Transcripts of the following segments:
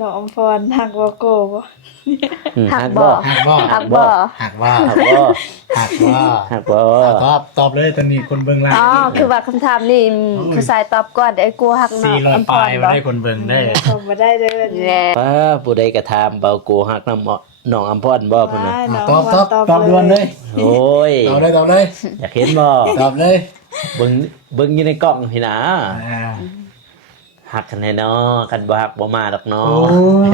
น้องอมพรหักบ่โกบ่ หักบ่ หักบ่ หักบ่ หักบ่ หักบ่ หักบ่ หักบ่ ตอบเลยตอนนี้คนเบิ่งไลน์ อ๋อคือว่าคำถามนี่ผู้ชายตอบก่อนไอ้กูหักน้องอม 400 พ ปลาร ย บ่ มาได้คนเบิ่งได้ ผมบ่ได้เด้อ แหน่ ผู้ใดกระทำเบากูหักน้ำน้องอำพรบ่พุ่นน่ะ น้อง ตอบด่วนเลย โอ้ย ตอบเลย อยากเห็นบ่ ตอบเลย เบิ่งอยู่ในกล้องพี่นะ อ่า หักกันแน่เนาะคันบ่หักบ่มาดอกเนาะ โอ้ย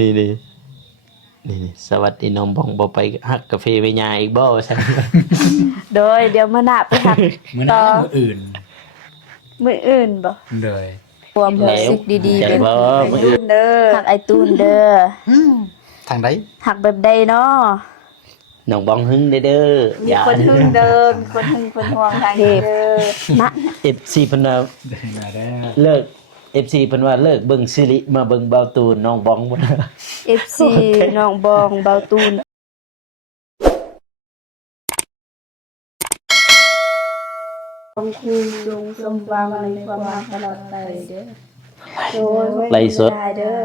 นี่สวัสดีน้องบองบ่ไปหักกาแฟไปยาอีกบ่ซั่น โดยเดี๋ยวมื้อหน้าไปหัก เหมือนนั้นคนอื่น มื้ออื่นบ่ เลย ความรู้สึกดีๆ จั เป็ ง น บ่มื้ออื่น เด้อ หักไอ้ตูนเด้อ ทางใด หักแบบใดเนาะ น้องบองหึงเด้อ มีคนหึงเด้อมีคนหึงคนห่วงทางนี้เด้อ นะ FC เพิ่นว่า เดินมาได้ว เลิก FC เพิ่นว่าเลิกเบิ่งซิริมาเบิ่งเบาตูนน้องบองบ่ FC น้องบองเบาตูนของคุณจงสมหวังในความรักตลอดไปเด้อโดย ไลฟ์สด เด้อ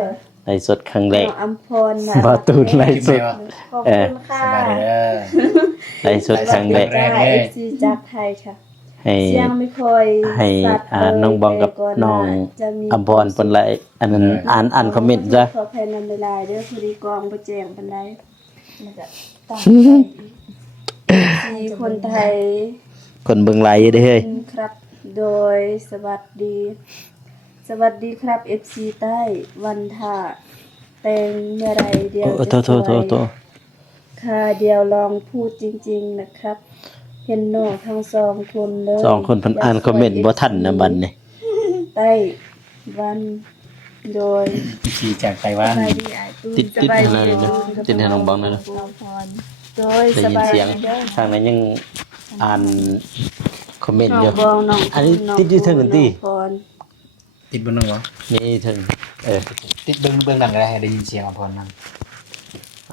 ไลฟ์สดครั้งแร น้ ก องอำพรน่ะ เบาตูนไลฟ์สด ขอบคุณค่ะ สบายดีเด้อ ไลฟ์สดครั้งแรก แรกเลย FC จากไทยค่ะ ให้ เสียงไม่ค่อย ให้ สัตว์ น้องบองกับ แต่ น้อง จะมี อำพรเพิ่นไลฟ์อันนั้นอ่านคอมเมนต์จ้ะ ขออภัยนำเวลาเด้อพอดีกองบ่แจ้งปานใดมันก็ตามมีคนไทย คนเบิ่งไลฟ์เด้อเฮ้ย ครับ โดยสวัสดี สวัสดีครับ FC ใต้วันท่าแต่งเมื่อไรเดียว โอ้ จะ โท สวย ษ ค่ะเดียวลองพูดจริงๆนะครับ เห็นน้องทั้งสองคนเลย สองคนเพิ่นอ่านคอมเมนต์บ่ทันนะบัดนี้ ใต้วันโดย ขี่จากไต้หวัน สบายดีอ้ายตูน ติด สบาย ให้ ดี เลยนะติดให้น้องบองหน่อยนะ โดย ได้ ส ยิน บาย เสียง ดีเด้อ ทางนั้นยังอ่านคอมเมนต์ น้อ อง ยู่ บองน้อง อันนี้ติดอยู่เทิงกันติ น้องพร ติดบนนึงวะ นี่ถึงติดเบิ่งหนังก็ได้ให้ได้ยินเสียงอภรนั่น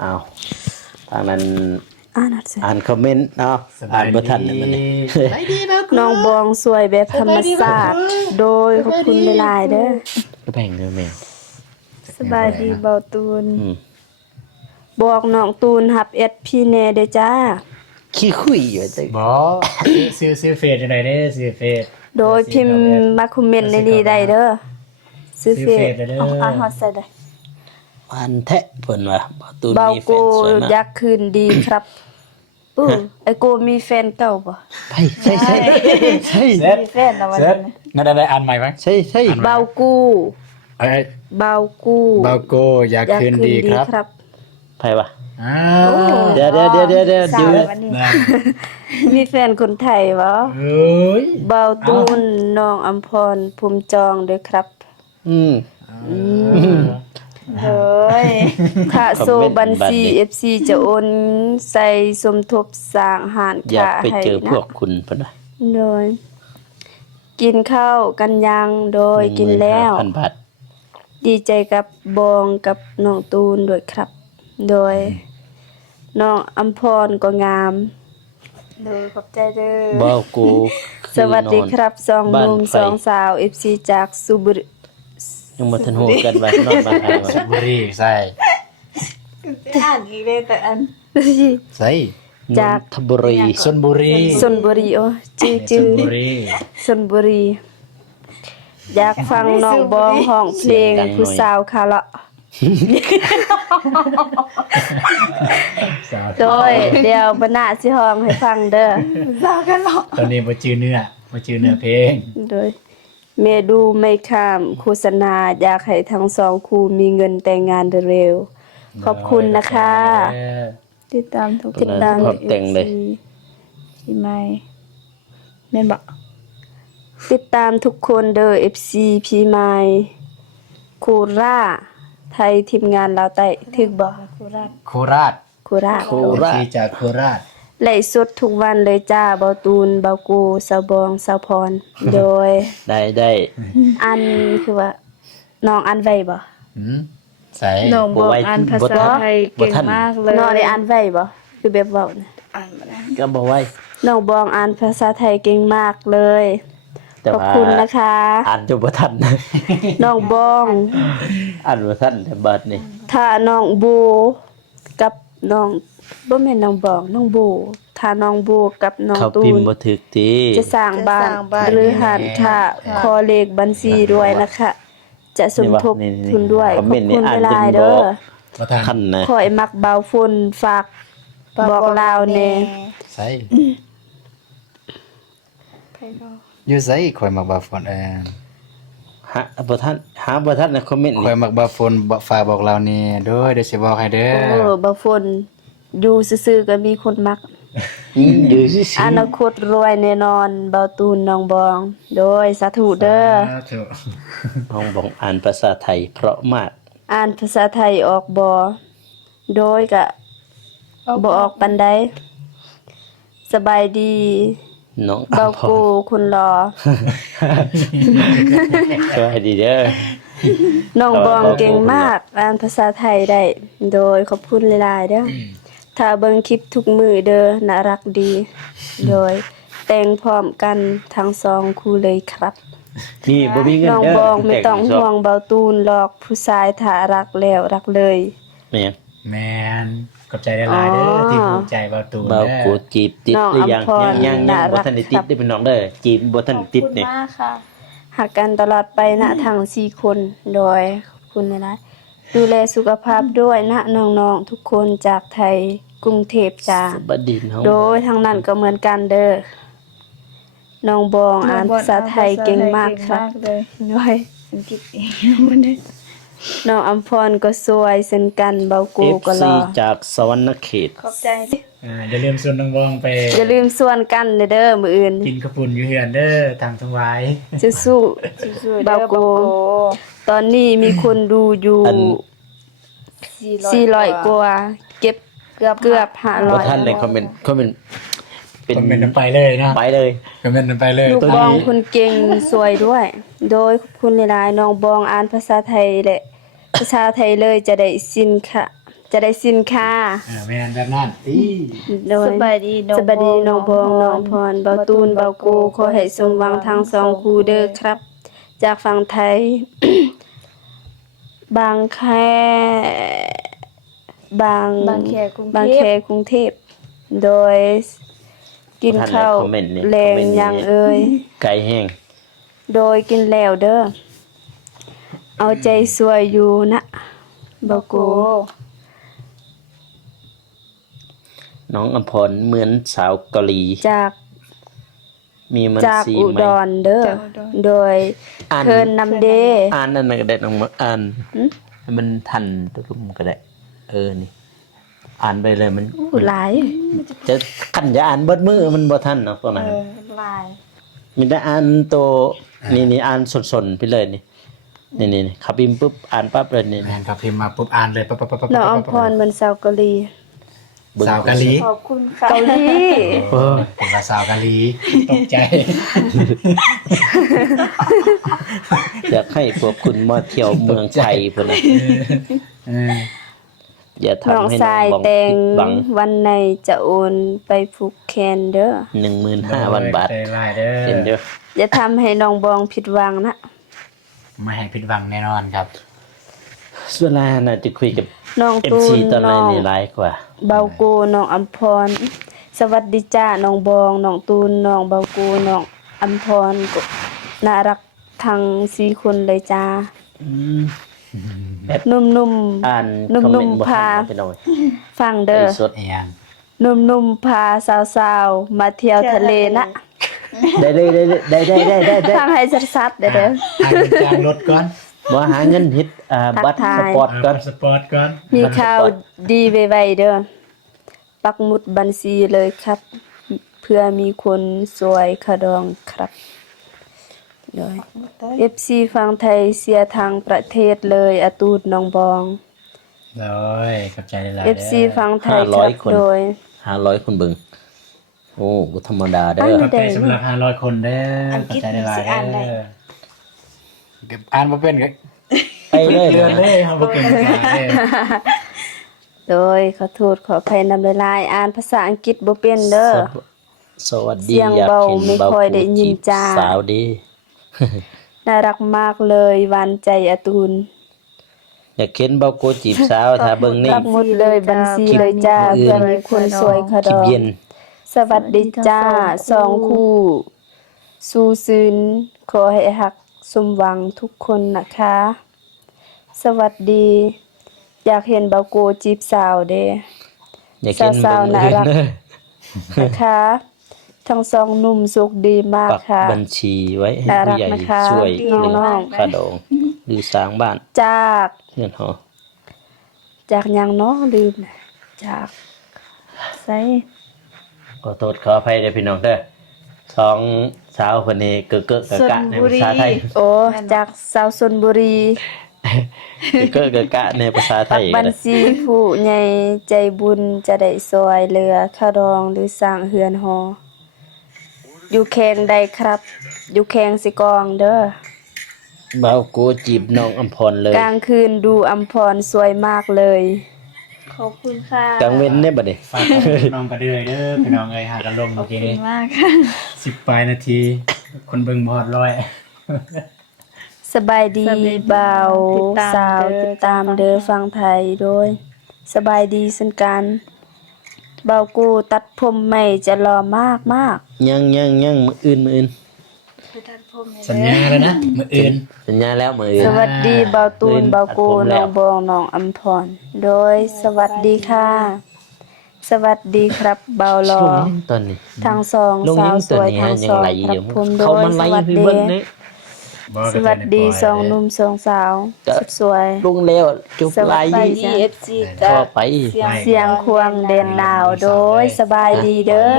อ้าวทางนั้น อ่านอัดเสียง อ่านคอมเมนต์เนาะอ่านบ่ทันนะบัดนี้ น้องบองสวยแบบธรรมชาติโดยขอบคุณหลายๆเด้อ ก็แบ่งเด้อแม่ สบายดีเบาตูน อืม บอกน้องตูนหับเอ็ดพี่แน่เด้อจ้า ขี้คุยอยู่จัง บ่ซื้อเฟซจังได๋เด้อซื้อเฟซ โดยพิมพ์มาคอมเมนต์ในนี้ได้เด้อซื้อเฟ ซื้อเฟ ซ ซเด้อ เอาอ่านฮอดใส่ได้ อันแท้เพิ่นว่าบ่ตูน เบา มีแฟ โก นสวยมาก อยากคืนดีครับไอโกมีแฟนเก่าบ่ ใช่ใช่ เสร็จ มีแฟนแล้ววัน เสร็จ นี้ งั้นได้อ่านใหม่มั้ย ใช่ใช่ เบากู เอ้ย เบากู บาโกอยาก อยาก คืน คืน ดี ดี ครับ ครับ ไผวะ อ้า เดี๋ยว สาว ๆ วันนี้ นั่น มีแฟนคนไทยบ่ เอ้ย เบาตูนน้องอำพรภูมิจองเด้อครับ อืม เฮ้ย ถ้าโซ คอมเมนต์ บัญชี บัดนี้ FC จะโอนใส่สมทบสร้างหาร อยาก ค่า ไป ให้ เจอพว นะ กคุณเพิ่นว่า โดย กินข้าวกันยังโดยกินแล้ว 15,000 บาท ดีใจกับบองกับน้องตูนด้วยครับ โดยน้องอำพรก็งาม โดยขอบใจเด้อ บ่กู สวัสดีครับสองห บ้าน นุ่ม ไฟ สองสาว FC จากสุบุรี ยังบ่ทันฮู้กันว่านอนบ้านใครวะ สุบุรีใส่ อ่านอีกเลยแต่อัน ใส่ จาก ทบุรี ชลบุรี ชนบุรีโอ้จื้อ ช จื้ ล อ บุรี ชนบุรี อยากฟังน้องบองห้องเพลงผู้สาวคาระโดยเดี๋ยวบรรณาสิห้องให้ฟังเด้อ สาวกันหรอก ตอนนี้บ่จื้อเนื้อเพลง โดยเมดูไม่ข้ามโฆษณาอยากให้ทั้งสองคู่มีเงินแต่งงานเร็วๆขอบคุณนะคะ ติดตามทุก ติดตาม พร้อมแต่งเลย ที่ไม่แม่นบอก ติดตามทุกคนเด้อ FC พี่ไมายโคราชไทยทีมงานลาวใต้ถึกบ่ โคราช โคราช โคราช โคราช ที่จากโคราช ไลฟ์สดทุกวันเลยจ้าเบาตูนเบากูสาวบองสาวพร โดย ได้ อันคือว่าน้องอันไว้บ่ ใส่ น้องบอกอ่านภาษาไทยเก่งมากเลย น้องได้อ่านไว้บ่คือแบบเว้านะ อ่านมาได้ ก็บ่ไว้ น้องบองอ่านภาษาไทยเก่งมากเลย แต่ ขอบ ว่า คุณนะคะ อ่านจบบ่ทัน น้องบอง อ่านบ่ทันแต่บัดนี่ ถ้าน้องโบกับน้องบ่แม่นน้องบองน้องโบถ้าน้องโบกับน้อง เขา ตู พิม น พ์บ่ถูกติ จะสร้างบ้านหรือหารค่าขอเลขบัญชีด้วยนะคะ จะสมทบทุนด้วยขอบคุณหลายๆเด้อ บ่ทัน ทันนะ ขอยมักเบาฝนฝากบอกลาวแน่ ใส่อยู่ไสข่อยมักบาฟอนหาบ่ทันหาบ่ทันในคอมเมนต์ ข่อ นี่ ยมักบาฟอนฝากบอกเรานี่เด้อเดี๋ยวสิบอกให้เด้อ เบาฝนอยู่ซื่อๆก็มีคนมัก อยู่ซื่ อ อ นาคตรวยแน่นอนเบาตูนน้องบอง โดยสาธุเด้อ ๆน้องบอกอ่านภาษาไทยเพราะมาก อ่านภาษาไทยออกบ่โดยก็บ่ออกปานใดสบายดี น้อง เบา อัมพ กู ร คุณรอ สวัสดีเด้อ น้องบองเก่งมากอ่านภาษาไทยได้ โดยขอบคุณหลายๆเด้อถ้าเบิ่งคลิปทุกมื้อเด้อน่ารักดี โดยแต่งพร้อมกันทั้งสองคู่เลยครับ นี่บ่มีเงิน น้อง เด้อบ องไม่ต้องห่วงเบาตูนหรอกผู้ชายถ้ารักแล้วรักเลย แม่น แม่นขอบใจหลายๆเด้อที่ภูมิใจเบาตูน เบา เด้อ กูจีบติด น้อง หรือยัง อัมพร ยัง น่ารั บ่ ก ทันได้ติดได้อพี่น้องเด้อจีบบ่ทันได้ติดนี่ มากค่ะ หักกันตลอดไปนะทั้ง4คนโดยขอบคุณหลายๆดูแลสุขภาพด้วยนะน้องๆทุกคนจากไทยกรุงเทพจ้า สวัสดีน้อง โดยทางนั้นก็เหมือนกันเด้อน้องบองอ่านภาษาไทยเก่งมากครับ เลย ด้วย อังกฤษเองมันได้ น้องอัมพรก็สวยเช่นกันเบากูก็ร FC อ จากสวรรณเขต ขอบใจ อย่าลืมชวนน้องบองไป อย่าลืมส่วนกันเด้อมื้ออื่น กินข้าวปุ้นอยู่เฮือนเด้อทางจังหวาย สู้ สู้ๆ เบาโก ๆตอนนี้มีคนดูอยู่ อัน 400 กว่าเก็บเกือบ บ่ 500 ทันเลยคอมเมนต์เป็น คอมเมนต์นำไปเลยนะ ไปเลย คอมเมนต์นำไปเลย ลูก ตัว บอง นี้ คนเก่งสวยด้วย โดยขอบคุณหลายๆน้องบองอ่านภาษาไทยและภาษาไทยเลยจะได้สินค้าแม่นแบบนั้นอี โดย สบายดีน้อง สบายดีน้องบองน้องพรเบาตูนเบาโกขอให้สมหวังทั้งสองคู่เด้อครับ จากฝั่งไทย บางแคบาง บางแคกรุง บาง เท แค พ กรุงเทพโดยกินข้าว คอมเมนต์นี่ แรงยังเอ่ย ไก่แห้ง โดยกินแล้วเด้อ เอาใจสวยอยู่นะบาโก น้องอำพรเหมือนสาวเกาหลี จาก มีมัน จาก สี อุ ไหม ดรเด้อ จากอุดร โดย อ่าน เคินนำเด อ่านนั่นน่ะก็ได้น้องมาอ่าน หึ ให้มันทันตัวรุ่มก็ได้ นี่ อ่านไปเลยมัน พูดหลาย จะคันจะอ่านเบิดมือมันบ่ทันเนาะพวกนั้น ลาย มีแต่อ่านตัวนี่อ่านสนๆไปเลยนี่ขับพิมพ์ปุ๊บอ่านปั๊บเลยนี่ แม่นครับพิมพ์มาปุ๊บอ่านเลยปั๊บปั๊บปั๊บปั๊บ น้องอมพรเหมือนสาวเกาหลี สาวกะลี ขอบคุณค่ะ เกาหลี เป็นภาษาวกะลีตกใจ อยากให้พวกคุณมาเที่ยวเมืองไทยพุ่นน่ะ เออ อย่า น้อง ทำให้ ท น้ รา อง ย บอง แต่ง ผิดหวัง วันในจะโอนไปผูกแขนเด้อ 15,000 บาท ใจร้ายเด้ เห็น อ เด้อ อย่าทำให้น้องบองผิดหวังนะ ไม่ให้ผิดหวังแน่นอนครับ ส่วนลาน่าจะคุยกับ น้องตู MC น ตอนไหน น้อง นี่หลายกว่า เบาโกน้องอัมพร สวัสดีจ้าน้องบองน้องตูนน้องเบาโกน้องอัมพรก็น่ารักทั้ง4คนเลยจ้า อืม นุ่ม อ่าน นุ่มๆ คอมเมนต์บ่ทั พา นไปหน่อย ๆฟังเด้อ ไอ้สด เอียง นุ่มๆพาสาวๆมาเที่ยวทะเลนะ ได้ ฟังให้ชัดๆเด้อเด้อ อ่านจางรถก่อน บ่หาเงินเฮ็ดบัตร ทักทาย สปอร์ตก่อน สปอร์ตก่อน มีข่าวดีไวๆเด้อปักหมุดบัญชีเลยครับ เพื่อมีคนสวยขะดองครับโดย FC ฟังไทยเสียทางประเทศเลยอาตูดน้องบอง เลยขอบใจหลายๆ FC ฟังไทยครับโดย 500คนเบิ่งโอ้บ่ธรรมดาเด้ อั อน ขอบใจสำหรับ500 คนเด้อขอบใจหลายๆเด้อเก็บอ่านบ่เป็นก็ ไปเลย เดือนเลยครับบ่เป็นภาษาเลย โดยขอโทษขออภัยนำหลายๆอ่านภาษาอังกฤษบ่เป็นเด้อ สวัสดี เสียง อยาก เบา เห็น ไม่ เบา ค่อยได้ยิน จีบ จ้า สาวดี น่ารักมากเลยหวานใจอาตูน อยากเห็นเบาโกจีบสาวถ้าเบิ่งนี่ ปักหมุดเลยบัญชีเลยจ้า คลิป เพื่อมีคนสวยขะ คลิ ด ป อง เย็น สวัสดีจ้าสองคู่สู้ซื่นขอให้หักสมหวังทุกคนนะคะ สวัสดี อยากเห็นเบาโกจีบสาวเด้ อยากเห็น สาวๆ เบิ่ง น่ารัก เด้อ นะคะ ทั้งสองหนุ่มสุขดีมาก ปัก ค่ะ บัญชีไว้ให้ น่ารั ผู้ ก ใหญ่ นะคะ ช่วย น้ เรื่ อ อง งค่าดองหรือสร้างบ้าน จาก เงินหอ จากหยังเนาะลืมนะจากไส ขอโทษขออภัยเด้อพี่น้องเด้อสองสาวคนนี้เกอะเกะกะกะในภาษาไทย โอ้จากสาวชลบุรี เกอะเกะกะในภาษาไทย บั ก็ ญ ได้ ชีผู้ใหญ่ใจบุญจะได้ซอยเหลือค่ารองหรือสร้างเฮือนหอ อยู่แขงใดครับ อยู่แขงสิกองเด้อ เบาโกจีบน้องอำพรเลย กลางคืนดูอัมพรสวยมากเลย ขอบคุณค่ะ กลางเว้นเนี่ยบัดนี้ ฝากขอบคุณน้องกระเดือยเด้อพี่น้องเอ้ยหากันลง ข เมื่ อ อบ กี้ คุ นี้ ณมากค่ะ 10 ปลายนาที คนเบิ่งบ่ฮอดร้อย สบายดีเบาสาวติดตามเด้อฟังไทยโดย สบายดีเช่นกันเบากูตัดผมใหม่จะหล่อมากมาก ยังมื้ออื่น คือท่านพ่อแม่ สัญญาแล้วนะมื้ออื่น สัญญาแล้วมื้ออื่น สวัสดีเบาตูนเบากู ตัดผมแล้ น้อ ว งบองน้องอัมพร โดยสวัสดีค่ะ สวัสดีครับเบาหลอ ลงยังตอนนี้ ทั้งสอง ลง สา ยั ว ง ส ตอน วย นี้ ทั้ ฮะ ง ยั ส ง อง ไหลอ ครั ยู่ บผมโด เขา ย มันไหล สวัส พี่ ดี เบิ่งนี่ บ่ สวัสดีสองหนุ่มสองสาวสุดสวย ลงแล้วจบ ส ไหล วัสดี EFC ก็ จ้า ไป เสียงควงเด่นหนาวโดยสบายดีเด้อ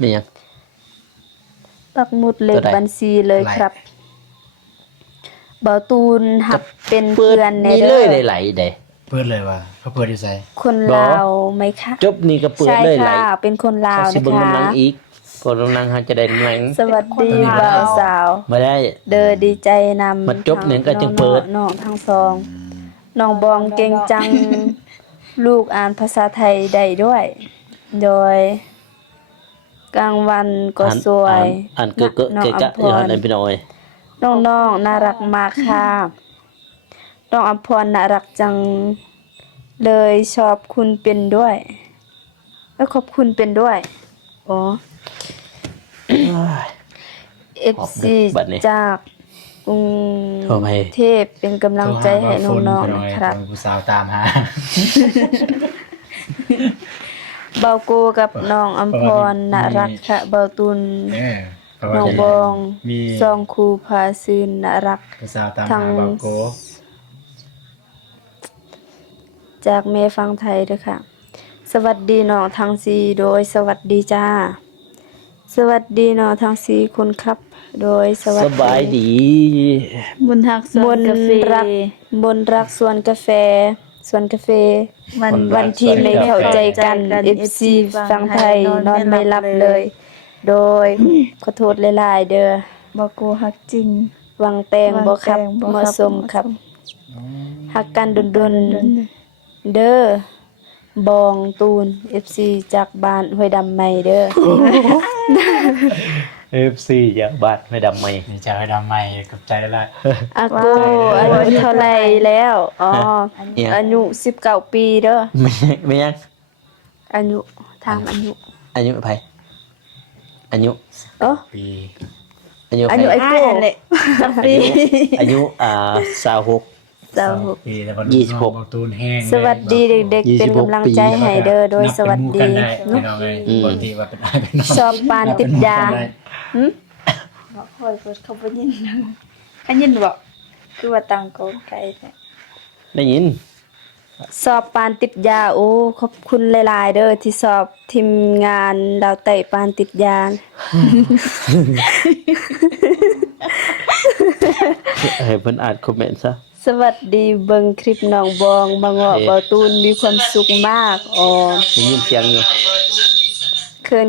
ไม่ยัง ปักหมุดเลข ตัวใด บัญชีเลยครับเบาตูนหับเป็น เปิ เพื่ ด อนใน นี่เล เด้ ย อ ไหลเด้ เปิดเลยว่าเขาเปิดอยู่ไส คนลาวไหมคะ จบนี่ก็เปิด ใช่ เลยไหล ค่ะ เป็นคนลาว เขาสิ นะ เบิ่ง คะ น้ำลังอีกพอน้ำลังเขาจะได้น้ำลัง สวัสดีบ่าวสาว มาได้ เด้อดีใจนำ มันจบเนี่ยก็จึงเปิด น้องทั้งสองน้องบองเก่งจัง ลูกอ่านภาษาไทยได้ด้วย โดย กลางวันก็สวย อ่านเกอะเกอะ น้อง เกะ อั กะ มพ อยู่ ร หั่นนั่นพี่น้อย น้องๆน่ารักมากค่ะน้องอัมพรน่ารักจังเลยชอบคุณเป็นด้วยแล้วขอบคุณเป็นด้วยอ๋อ FC บัดนี้ จากกรุง โทรไป เทพเป็นกำลังใจให้น้องๆนะครับ ผู้สาวตามหา เบาโกกับน้องอัมพรน่ารักค่ะเบาตุน เพราะว่า น้องบอง มี ซองครูพาซืนน่ารัก ผู้สาวตาม ทาง หาบาโก จากแม่ฟังไทยด้วยค่ะ สวัสดีน้องทั้งสี่โดยสวัสดีจ้า สวัสดีน้องทั้งสี่คุณครับ โดยสวัส ส ดี บายดี บุญทักส ม วน น กาแฟ รักมนรักสวนกาแฟสวนกาแฟ วัน วันที่ไม่เข้าใจกัน FC ฟังไทยนอนไม่หลับเลย โดยขอโทษหลายๆเด้อ บอกกูฮักจริง วังแตงบ่ครับ วังแตงบ่ครับ เหมาะสมครับฮักกันดนๆเด้อบองตูน FC จากบ้านห้วยดำใหม่เด้อ FC อยากบาดไม่ดำไหม นี่จะให้ดำใหม่กับใจละ อาโกอายุเท่าไหร่แล้วอ๋อ เนี่ย อายุ19 ปีเด้อ ไม่ยัง อายุถามอายุ อายุไผอายุ เอ้อ ปี อายุ อายุ ไผ ไอ้โก้ อายุ26 26 ปีแต่ว่า 26 น้องบาตูนแห้ง สวัสดีเด็กๆ เป็นกำลังใจให้เด้อโดยสวัสดี นับเป็นหมู่กันได้ เนาะ พี่น้องเอ้ยบางทีว่าเป็นอ้ายเป็นน้อง ชอบปานติดยาหึ บอกคอยเปิดเขาไปยินเขายินบอกคือว่าตังโกงไก่แท้ ได้ยิน สอบปานติดยาโอ้ขอบคุณหลายๆเด้อที่สอบทีมงานดาวเตะปานติดยา ให้เพิ่นอ่านคอมเมนต์ซะ สวัสดีเบิ่งคลิปน้องบองบางเงาะบ่ตูนมีความสุขมากอ๋อ ได้ยินเสียงอยู่ เคิ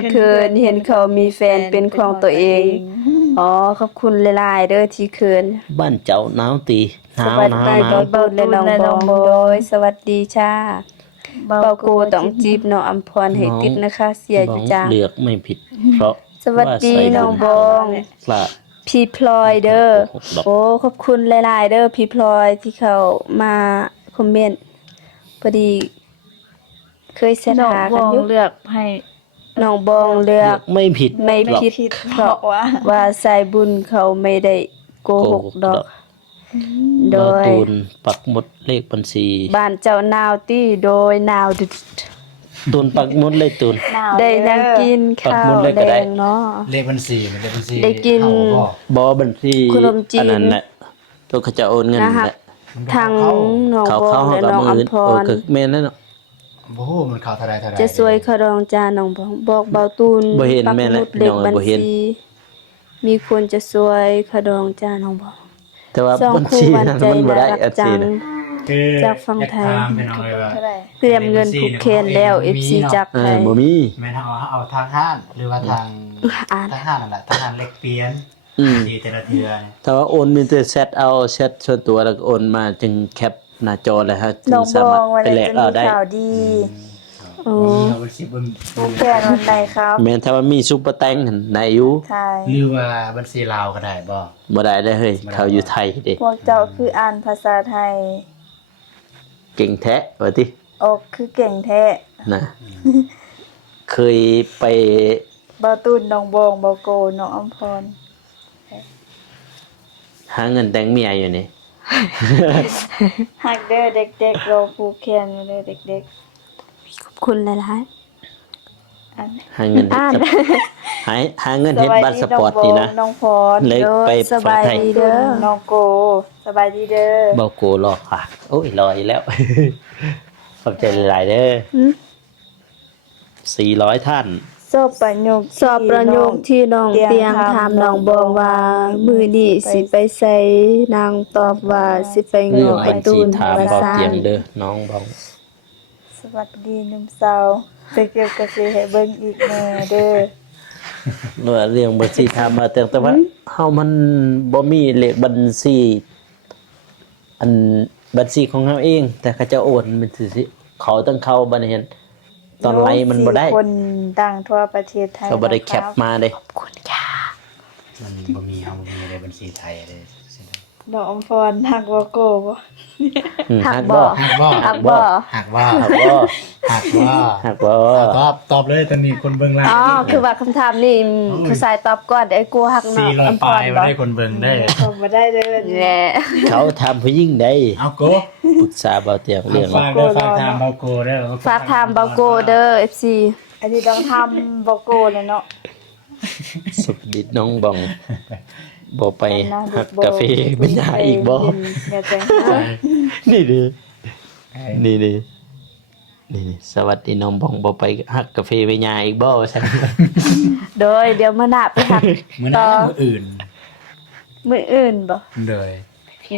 นเห็นเขามีแฟนเป็นของตัวเอง อ๋อขอบคุณหลายๆเด้อที่เคิน บ้านเจ้าหนาวตีห ส นาว วัส หนาว ดี หนาว เบาและน้องบองโดยสวัสดีจ้าเบาโกต้องจีบน้องอัมพรให้ติดนะคะ เสียอยู่จ้า เลือกไม่ผิด เพราะ สวัสดี าใส่ น้องบอง ปลา พี่พลอยเด้อโอ้ขอบคุณหลายๆเด้อพี่พลอยที่เขามาคอมเมนต์พอดีเคยแชท น้อง หา บ กัน อง อยู่ เลือกให้ น้องบองเลือก ไม่ผิด ไม่ หรอก ผิด เพราะว่า ว่าสายบุญเขาไม่ได้โกหกดอก โด บาย ตูนปักหมดเลขบัญชี บ้านเจ้านาวตี้โดยนาวดุด ตูนปักหมดเลยตูน หนาว ได้ เด้ นั่ง อ กินข้าว ปักหมุดเลยก็ แด ได้ งเนาะ เลขบัญชีมันเลขบัญชี ได้กิน เอาบ่ บอบัญชี ขนมจีน อันนั้นแหละตัวเขาจะโอนเงิน นะครับ แหละ ทางน้อง เขา บอ เข้าง และ กับ น้อง มื อั อ มพ โอ้ ร คือแม่นแล้วเนาะ โอ้โหมันเข้าเท่าไรเท่าไร จะสวยขรองจาน้องบองบอกเบาตูน บ่เห็น ปัก แม่ ห และ มุดเลข น้อง บัญ บ่เห็น ชีมีคนจะสวยขรองจาน้องบอง แต่ว่า สอง บัญ คู่ ชี หวาน นั้น ใจ มันบ่ น่า ได้ รัก อัด จั สี ง นะ คือ จากฝั่งไทย อากถามพี่น้องเลยว่า เท่าไหร่ เตรียมเงินผูกแขนแล้ว FC จากไทย บ่มี แม่นเอาทางห้านหรือว่าทาง อ่าน ทางห้านนั่นแหละทางห้านเล็กเปลี่ยน อืม ทีแต่ละเทือเนี่ย ถ้าว่าโอนมีแต่แชทเอาแชทส่วนตัวแล้วก็โอนมาจึงแคปหน้าจอเลยฮะจึ น้อง งบ สา อ มารถ งวัน ไป นี้ แลก จะ เอา มี ได้ ข่าวดี โอ้ มีเอาบัญชีเบิ่ง ผู้แฟนวันไหนครับ แม่นถ้าว่ามีซุปเปอร์แตงหั่นได้อยู่ ใช่ หรือว่าบัญชีลาวก็ได้บ่ บ่ได้เลยเฮ้ยเขาอยู่ไทยเด้ พวกเจ้าคืออ่านภาษาไทย เก่งแท้ว่าติ ออกคือเก่งแท้ นะ เคยไป เบาตูนน้องบองเบาโกน้องอัมพร หาเงินแต่งเมียอยู่นี่ ฮักเด้อเด็กๆรอผูกแขนอยู่เลยเด็ก ขอบคุณหลาย ๆอัน หาเงินเฮ็ด หาเงินเฮ็ดบัตรสปอร์ตนี่นะ น้องพร เลย ๆ ไป สบาย ฝั่งไทย ดีเด้อ น้องโกสบายดีเด้อ เบาโกรอค่ะ โอ้ยรออีกแล้ว ขอบใจหลายๆเด้อ หืม 400 ท่าน สอบประโยค สอบประโยคที่น้องเตียงถามน้องบอกว่ามื้อนี้สิไปไสนางตอบว่าสิไปง เรื่อง อ บั ไอ้ ญ ตู ชี น ถาม ว่า เบา ซ่า เตียง น เด้อน้องบอก สวัสดีหนุ่มสาวไปเก็บกาแฟให้เบิ่งอีกแน่เด้อ ว่าเรื่องบัญชีถามมาแต่ว่าเฮามันบ่มีเลขบัญชีอันบัญชีของเฮาเอง แต่เขาจะโอนมันสิเขาต้องเข้าบัญชีตอนไลน์มันบ่ได้ 4คนดังทั่วประเทศไทย เขาบ่ได้แคปมาเด้ คุณค่ะ มันบ่มีเอาบ่มีในบัญชีไทยเลย น้องอมพรฮักบ่โกบ่ หักบ่ หักบ่ หักบ่ หักบ่ หักบ่ หักบ่ หักบ่ ตอบเลยตอนนี้คนเบิ่งไลน์ อ๋อคือว่าคำถามนี่ผู้ชายตอบก่อนเดี๋ยวไอ้กูหักน้อง 400 อัมพ ปลาร ย บ่ บ่ได้คนเบิ่งได้ ผมบ่ได้เด้อ แหน่ เขาทำผู้หญิงได้ เอาโก ปรึกษาเบาเตียงเรื่อง ฝากเด้อฝากถามเบาโกเด้อ ฝากถามเบาโกเด้อ FC อันนี้ต้องทำบ่โกเลยเนาะ สุขดิดน้องบองบ่ไปหักกาแฟเป็นยาอีกบ่ อย่าแต่ง นี่ดินี่ดินี่สวัสดีน้องบองบ่ไปหักกาแฟเป็นยาอีกบ่ซั่น โดยเดี๋ยวมื้อหน้าไปหัก มื้อหน้ามื้ออื่น มื้ออื่นบ่ เลย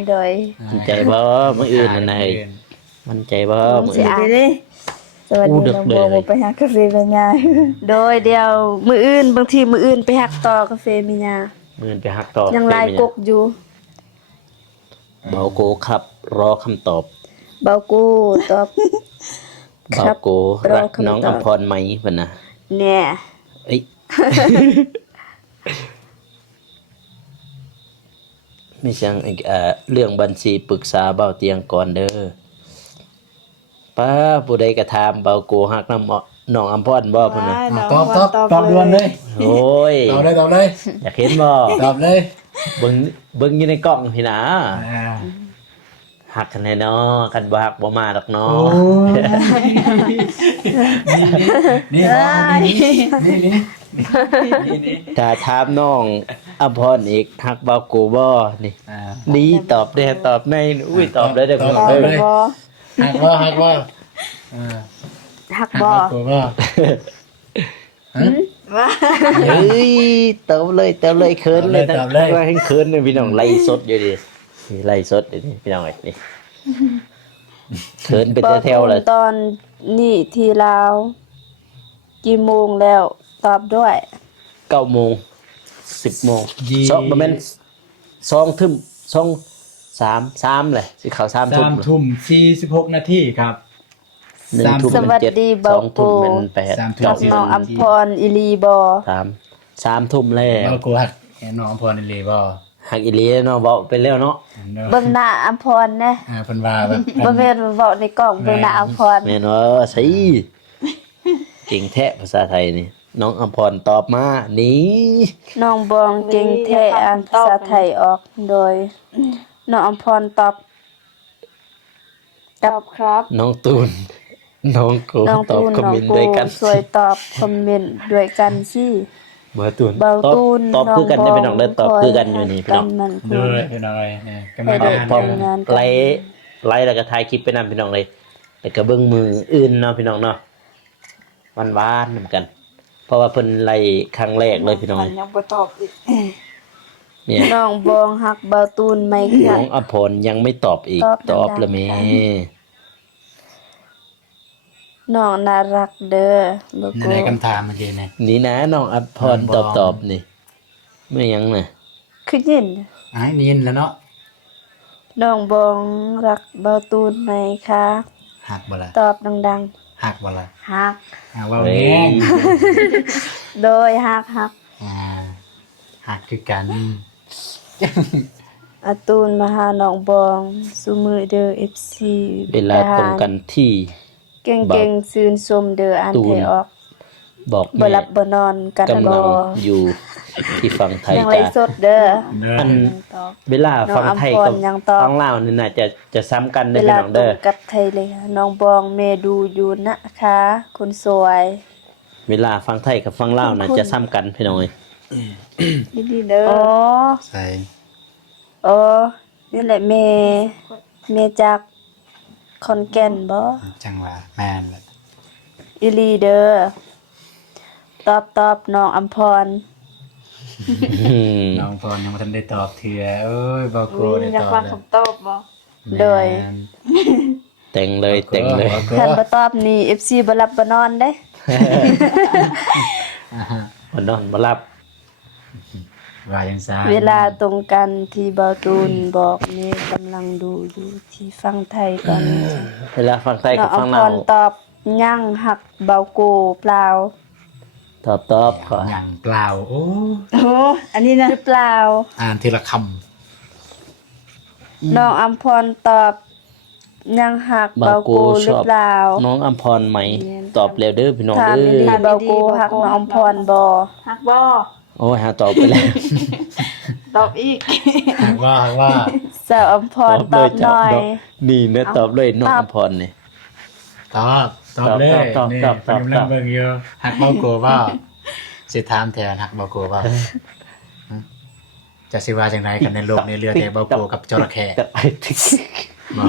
โดย มันใจบ่มื้ออื่นนั่นน่ะมันใจบ่มื้อ สิ อื่น อ่าน เด้สวัส อู้ ดี ดึก น้อง เล โบ ย บ่ไปหากาแฟเป็นไง โดยเดี๋ยวมื้ออื่นบางทีมื้ออื่นไปหักต่อกาแฟมีหยา มื้ออื่นไปหักต่อ ยังลายกกอยู่ เบาโกครับ รอคำตอบ เบากูตอบ ค เบา รับ โก รอ รัก คำตอบ น้องอภรไหมเพิ่นน่ะ แน่ เอ้ย ไม่ใช่อีกเรื่องบัญชีปรึกษาเบาเตียงก่อนเด้อป้าผู้ใดกระทำเบาโกหักน้ำน้องอำพรบ่พุ่นน่ะ ตอบด่วนเลย โอ้ย ตอบเลย อยากเห็นบ่ ตอบเลย เบิ่งอยู่ในกล้องพี่นะ อ่า หักกันแน่เนาะกันบ่หักบ่มาดอกเนาะ โอ้ยนี่นี่ ถ้าถามน้องอำพรอีกหักเบาโกบ่นี่ อ่า ดีตอบได้ตอบในอุ้ยตอบได้เด้อ ตอบ ตอบ เลย บ่ หักว่าอ่า หัก หัก บ่ ว่ากูว่า ว่า เฮ้ยเติมเลยเขินเลยว่าให้เขินเลยพี่น้องไล่สดอยู่ดินี่ไล่สดอยู่นี่พี่น้องเอ้ยนี่เขินเป็นแถวๆเลย ตอนนี้ที่ลาวกี่โมงแล้วตอบด้วย 9 โมง 10 โมง2ประมาณ2 ทุ่ม2 3เลยสิเข้า3 ทุ่ม 3 ทุ่ม 46 นาทีครับ 1 ทุ่ม ส มัน วัส 7 ดีเบา 2 โก ทุ่มมัน8 3 ทุ่ม กับน้องอัมพรอิลีบอ 3 ทุ่มแล้ว เอากูหัก น้องอำพรนี่เลยบ่ หักอีหลีเนาะเว้าไปแล้วเนาะ เบิ่งหน้าอำพรนะ เพิ่นว่าแบบ บ่แม่นเว้าในกล่องเบิ่งหน้าอำพร แม่นว่าใช่เก่งแท้ภาษาไทยนี่น้องอำพรตอบมานี่ น้องบองเก่งแท้อ่านภาษาไทยออกโดยน้องอำพรตอบ ตอบครับ น้องตูนน้องโก น้อง ตอบ ตูน คอม น้อ เม ง นต์ ปู ด้วยกัน ช่วยตอบคอมเมนต์ด้วยกันสิ เบอร์ตูน เบาตูน ตอบคือกัน น้ ได้ อง พี่น้องได้ตอบคือกันอยู่นี่พี่น้อง มัน เด้อพี่น้องเอ้ยเนี่ยก็ ให้ มา ได้ อ่าน ทำงานกัน ไลฟ์แล้วก็ถ่ายคลิปไปนำพี่น้องเลยแล้วก็เบิ่งมืออื่นเนาะพี่น้องเนาะหวานๆนำกัน เพราะว่าเพิ่นไล่ครั้งแรกเลยพี่น้อง มันยังบ่ตอบอีก เนี่ย น้องบองฮักเบาตูนไหมค น้ รั อบ งอภรยังไม่ตอบอีก ตอบ แล้วแม่ น้องน่ารักเด้อบ่ ใน กู ในคำถามเมื่อกี้เนี่ย นี่นะน้องอภร น้องบ ต อ อง บนี่ไม่ยังน่ะ คือยิน อ้ายนินแล้วเนาะ น้องบองรักเบาตูนไหมคะ หักบ่ล่ะ ตอบดัง หักบ่ล่ะ ๆฮัก เว้าแง่ง โดยฮัก อ่าหักคือกัน อาตูนมาหาน้องบองสุมือเด้อ FC เวลาตรงกันที่ เก่งๆซื่นชมเด้ออ่าน ตูน ไทยออก บอก บ่ แม่ หลับบ่นอนกัน กำ บ่ ลังอยู่ที่ฝั่งไทย ยังไล จ้ะ ฟ์สดเด้อ เด้อ อัน ตอบ เวลาฟังไทย น้องอำพ กับ รยังตอบ ฟังลาวนี่น่าจะซ้ำกัน เว ได้อพี่ ลา น้อง ตร เด้อง กับไทยเลยค่ะน้องบองเมดูอยู่นะคะคนสวย เวลาฟังไทยกับฟังลาวน่าจะซ้ำกันพี่น้องเอ้ย ดีๆเด้อ อ๋อ ใส่ อ๋อนี่แหละเมจากขอนแก่นบ่ จังหวะแม่นล่ะ อีหลีเด้อตอบน้องอำพร น้องพรยังบ่ทันได้ตอบเทื่อเอ้ยบ่โก อุ๊ย ได้ อยา ต ก อบ ฟัง แล้ว คำตอบบ่ โดย แม่น แต่งเลยแต่งเลย บ่โก คันบ่ตอบนี่ FC บ่หลับบ่นอนเด้ อ่าฮะ บ่นอนบ่หลับ ว่าจังซั่น เวลาตรงกันที่เบาตูนบอกนี่กำลังดูอยู่ที่ฟังไทยตอนนี้ เวลาฟังไทย น้ กั อบ ง ฟัง อำพ ลาว รตอบยังหักเบาโกเปล่า ตอบขอ หยังเปล่าโอ้ โอ้อันนี้นะ หรือเปล่า อ่านทีละคำ น้องอำพรตอบยังหักเบาโกหรือเปล่า น้องอำพรไหม ตอบแล้วเด้อพี่น้อง ถาม เด้ ดี อ เบาโกหักน้องอำพรบ่ ฮักบ่ โอ้ยหาตอบไปแล้ว ตอบอีก หากว่า สาวอำพรตอบหน่อย นี่นะตอบเลยน้องอำพรนี่ ตอบเลย ตอบ นี่ ตอบ เพิ่นกำลังเบิ่งอยู่หักบ่โกว่าสิถามแทนหักบ่โกว่าจะสิว่าจังไดกันในโลกนี้เหลือแต่บ่โกกับจระเข้ กับไอ้ที่ บ่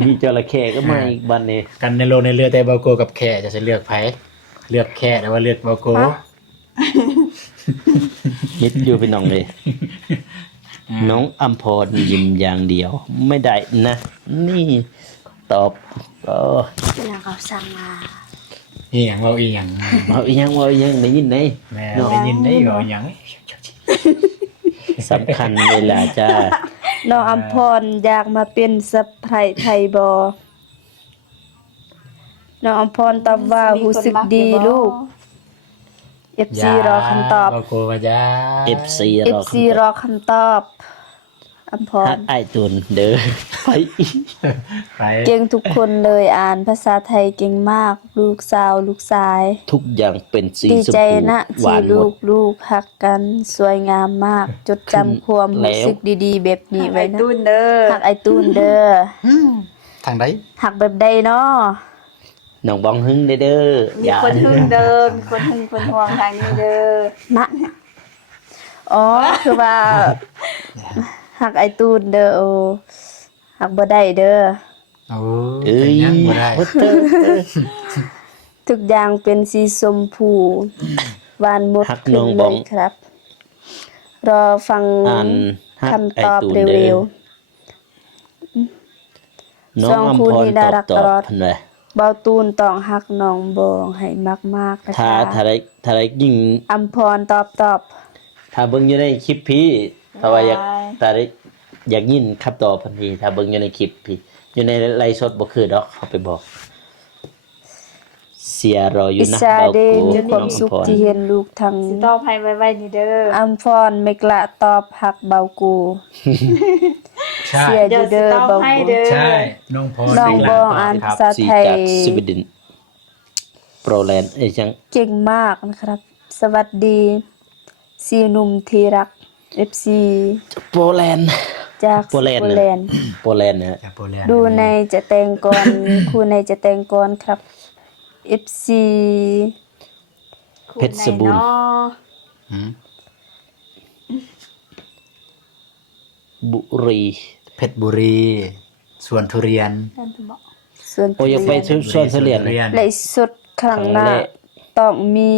มีจระเข้ก็มาอีกบันนี้ กันในโลกนี้เหลือแต่บ่โกกับแค่จะสิเลือกไผเลือกแค่หรือว่าเลือกบ่โก ฮิตอยู่พี่น้องเลย น้องอำพรยิ้มอย่างเดียว ไม่ได้นะ นี่ตอบก็ เวลาเขาสั่งมา อีหยังเว้าอีหยัง เอาอีหยังว่าอีหยังได้ยินไหม แม่ได้ยินได้เว้าอีหยัง สำคัญเวลาจ้า น้องอำพรอยากมาเป็นสะใภ้ไทยบ่น้องอำพรตอบว่ารู้สึกดีลูก FC รอคำตอบ บ่โกว่าจ้า FC รอ FC รอคำตอบอำพ ฮั ร กไอ้ตุนเด้อไป ไป เก่งทุกคนเลยอ่านภาษาไทยเก่งมาก ลูกสาวลูกชาย ทุกอย่างเป็นสี ดี ชม ใจ พู นะ หวา ที่ นหม ลู ด กลูกหักกันสวยงามมาก จดจำความ แล้ รู้ ว สึกดีๆ แบบนี้ไว้ ไอ้ นะ ตุ้นเด้อ หักไอตูนเด้อ ทางใด หักแบบใดเนาะ น้องบองหึงเด้อเด้อ มีคนหึงเดินคนหึงคนห่วงทางนี้เด้อ นะอ๋อคือว่าหักไอตูนเด้อโอหักบ่ได้เด้อ โอ้ เอ้ย เป็นหยังบ่ได้ วัดเด้อ ทุกอย่างเป็นสีชมพูหวานหมด หัก ขึ้ น้อน ง เล บอง ยครับ รอฟัง อ่านหัก คำตอบ ไอ้ตูนเด้อ เร็ว น้อง สอง อำ คู่ พร นี้ ต น่า อบ รัก ต ต อบ ลอด เพิ่นว่า ๆเบาตูนต้องหักน้องบองให้มากๆนะ ถ้า คะ ถ้าได้ยิ่ง อัมพรตอบ ถ้าเบิ่งอยู่ในคลิปพี่ถ้าว่าอยากถ้าได้อยากยินคำตอบพันทีถ้าเบิ่งอยู่ในคลิปพี่ อยู่ในไลฟ์สดบ่คือดอกเขาไปบอก เ สียรออ อิ ยู่นะ สา เบา เด กู มีความ น้อง สุข พร ที่เห็นลูกทั้ง สิตอบให้ไว้ๆนี่เด้อ อัมพรไม่กละตอบหักเบากู ใช่ เสียอยู่เด้อ เดี๋ยวสิตอบ เบา ให้ กู เด้อ ใช่น้องพร น้อง ได้ บ ลา อง ต่ อ่าน ครั ภา บ ษา สี ไทย จากสวีเดนโปรแลนด์ยัง เก่งมากนะครับ สวัสดีซีหนุ่มที่รัก FC โปแลนด์ จาก โปแลนด์ โป นะ แลนด์ โปแลนด์นะฮะ จากโปแลนด์ ดูในจะแต่งก่อน ครูในจะแต่งก่อนครับ FC เพชรบูรณ์ เนาะ หืม บุรี เพชรบุรีสวนทุเรียน นั่นเพิ่นบอก ส่วน โอ้ยอยากไปสวนทุเรียน ทุเรียน ไลฟ์สดครั้งหน้า ครั้งแรก ต้องมี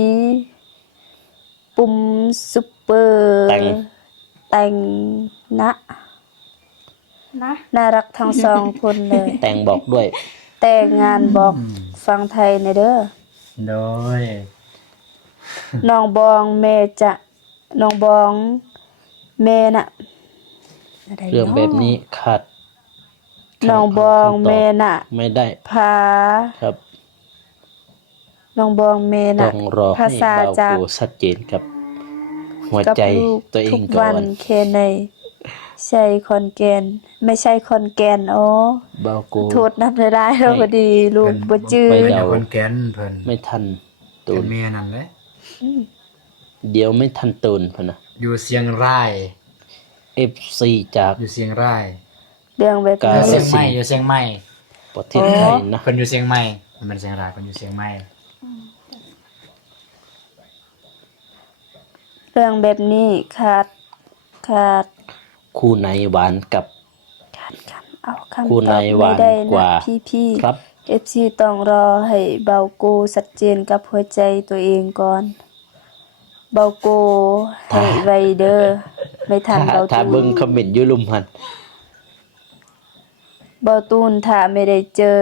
ปุ่มซุปเปอร์ แต่งนะ นะ น่ารักทั้งสองคนเลย แต่งบอกด้วย แต่งานบอกฟังไทยในเด้อ โดย น้องบองแม่จะน้องบองแม่น่ะอะไร เรื่อง นาะ แบบนี้ขาด น้องบองแม่น่ะ ไม่ได้ พา ครับ น้องบองแม่ ต้ น่ะ องรอ ภา ให้ ษา เบา จาก กูชัดเจนกับ หัว กับ ใจ ลูก ตัวเอ ทุ ง ก ก่อ วัน น แค่ในใช่คอนแกนไม่ใช่คอนแกนอ๋อ เบากู โทษนับได้ได้เราพอดีลูกบ่จื้อ ไป เพิ่น เดา คนแก่นเพิ่น ไม่ทันตู เป็น นเมียนั่นแหละ เดี๋ยวไม่ทันตูนพะนะ อยู่เชียงราย FC จาก อยู่เชียงราย เรื่องแบบ กา อยู่ นี้ เชียงใหม่อยู่เชียงใหม่ ประเทศไทยนะ เพิ่นอยู่เชียงใหม่มันเป็นเชียงรายเพิ่นอยู่เชียงใหม่ เรื่องแบบนี้ขาด คู่ไหนหวานกับ เอาคำ คู่ ต ไหน อบ หวา ไม่ น ได้ กว่า นะพี่ ครับ FC ต้องรอให้เบาโกชัดเจนกับหัวใจตัวเองก่อน เบาโกให้ไวเด้อไม่ทัน ถ้า เบา ถ้า ตู เบิ่ น งคอมเมนต์อยู่ลุมหัน เบาตูนถ้าไม่ได้เจอ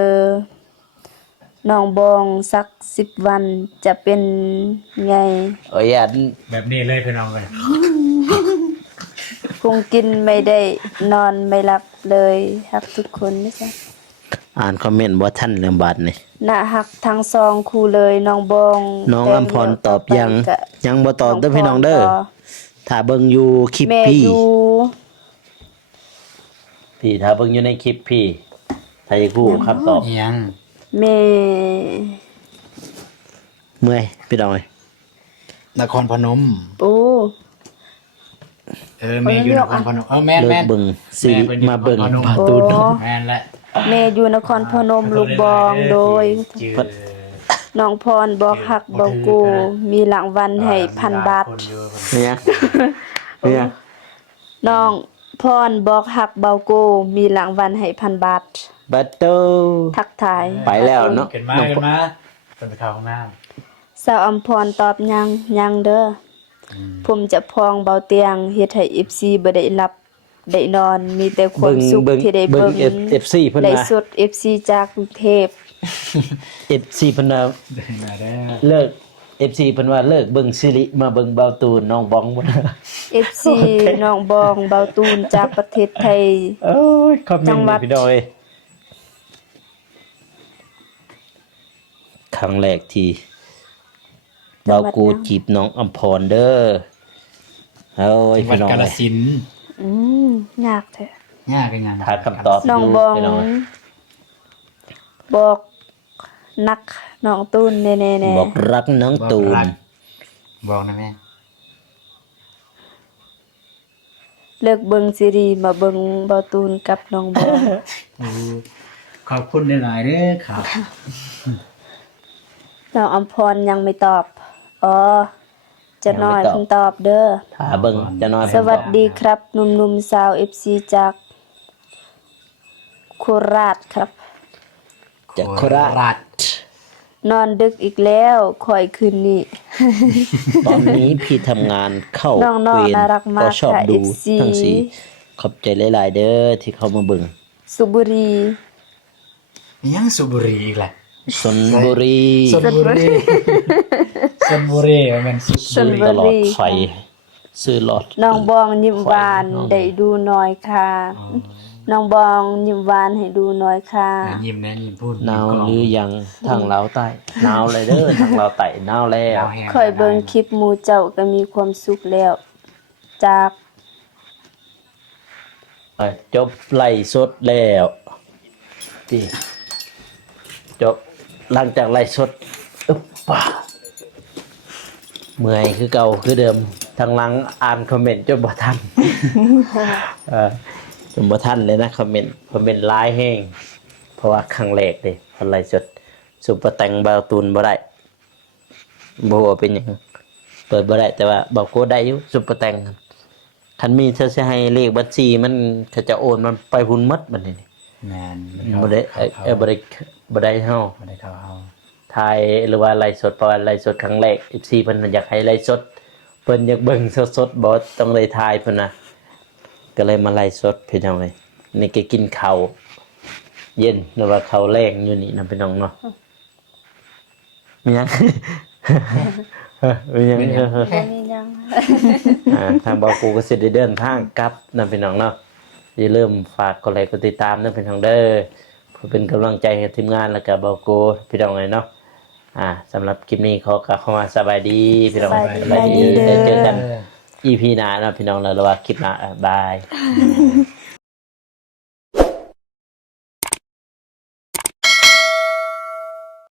น้องบองสัก10 วันจะเป็นไง โอ้ยอัน แบบนี้เลยพี่น้องเลย คงกินไม่ได้นอนไม่หลับเลยฮักทุกคนไม่ใช่ อ่านคอมเมนต์บ่ทันเรื่องบาดนี่ น่าฮักทั้งสองคู่เลยน้องบอง น้อง แต่ อัมพรตอบยัง ก็ ยังบ่ตอบเด้อพี่น้องเด้อ พร ถ้าเบิ่งอยู่คลิป แม่ พี่ อยู่ ถ้าเบิ่งอยู่ในคลิปพี่ถ้าอยากรู้คำตอบ อิหยัง แม่ เมื่อยพี่น้องเอ้ย นครพนม โอ้ แม่อยู่นครพนมแม่น เลิ แม่ ก น เบิ่งซีรี แพิ่น ส์ อยู่ มาเบิ่ง นครพนม ปาตูน แม่นแหละ แม่อยู่นครพนมลูกบองโดย จือ น้องพรบอกหักบอกกูมีรางวัลให้1,000 บาท คนอยู่ เนี่ยเนี่ย น้องพรบอกหักเบาโกมีรางวัลให้1,000 บาท บัตโต ทักทาย ไปแล้วเนาะ ขึ้นมา น้อง ขึ้นมาเพิ่นไปเข้าห้องน้ำ สาวอำพรตอบยังเด้ออผมจะพองเบาเตียงเฮ็ดให้ FC บ่ได้หลับได้นอนมีแต่ความ เบิ่ง สุข เบิ่ง ที่ได้ เบิ่ เบิ่ ง ง FC เพิ่น ไล ว่า ฟ์สด FC จากกรุงเทพ FC เพิ่นว่า มาได้ เลิก FC เพิ่นว่าเลิกเบิ่งซีรีส์มาเบิ่งเบาตูนน้องบองบ่ได้ FC น้องบองเบาตูนจากประเทศไทย โอ้ยคอมเม จั น ง ต์ หวัด พี่น้องเอ้ยครั้งแรกที่เบากูจีบน้องอัมพรเด้อโอ้ย จังหวั พี่ ด น้อง กาฬ เอ้ย สินธุ์ อืมยากแท้ ยากกันยัง หาคำตอบ น้อง ยู่ บอง พี่น้องเอ้ย บอกนักน้องตูนแน่ บอกรักน้องตูน บอกนะแม่ ๆเลิกเบิ่งซีรีส์มาเบิ่งเบาตูนกับน้องบอง ขอบคุณหลายๆเด้อครับ น้องอำพรยังไม่ตอบ อ๋อ จะน้อยเพิ่งตอบเด้อ ถ้าเบิ่งจะน้อย สวัสดีครับหนุ่มๆสาว FC จากโคราชครับ จากโคราช นอนดึกอีกแล้วคอยคืนนี้ ตอนนี้พี่ทำงานเข้า น้องๆ เวร น่ารักมาก ก็ชอบ ค่ะ ดู FC ทั้งสีขอบใจหลายๆเด้อที่เข้ามาเบิ่ง สุบุรี ยังสุบุรีอีกแหละ ชนบุรี ชลบุรีชลบุรีมันสุ ชลบุ ตลอด รี ไฟซื้อหลอด น้องบองยิ้มหวาน น้อง ได้ดูหน่อยค่ะ น้องบองยิ้มหวานให้ดูหน่อยค่ะ ยิ้มแน่ยิ้มพูด หนาวหรือยังทางลาวใต้หนาวเลยเด้อทางลาวใต้หนาวแล้ว ค่อยเบิ่งคลิปหมู่เจ้าก็มีความสุขแล้ว จาก จบไล่สดแล้วที่จบหลังจากไล่สดอึ๊บป่าเมื่อยคือเก่าคือเดิมทางหลังอ่านคอมเมนต์จนบ่ทัน จนบ่ทันเลยนะคอมเมนต์ร้ายแห้งเพราะว่าครั้งแรกเลยพอไล่สดซุปเปอร์แต่งบาวตูนบ่ได้บ่ว่าเป็นหยังเปิดบ่ได้แต่ว่าบอกโกได้อยู่ซุปเปอร์แต่งคันมีเธอสิให้เลขบัญชีมันเขาจะโอนมันไปพุ่นหมดบัดนี้ แมน บ่ได้บ่ได้เฮา บ่ได้เข้าเฮา ทายหรือว่าไลฟ์สดเพราะว่าไลฟ์สดครั้งแรก FC เพิ่นอยากให้ไลฟ์สดเพิ่นอยากเบิ่งสดๆบ่ต้องได้ทายเพิ่นน่ะก็เลยมาไลฟ์สดพี่น้องเอ้ยนี่ก็กินข้าวเย็นหรือว่าข้าวแรงอยู่นี่นะพี่น้องเนาะมีหยัง มีหยัง บ่มีหยัง ทางบอกกูก็สิได้เดินทางกลับนะพี่น้องเนาะอย่าลืมฝากกดไลค์กดติดตามนะพี่น้องเด้อเพื่อเป็นกำลังใจให้ทีมงานแล้วก็บอกกูพี่น้องเลยเนาะสำหรับคลิปนี้ขอกลับเข้ามาสบายดีพี่น้องสบายดีได้เจอกัน EP หน้านะพี่น้องแล้วว่าคลิปหน้าบาย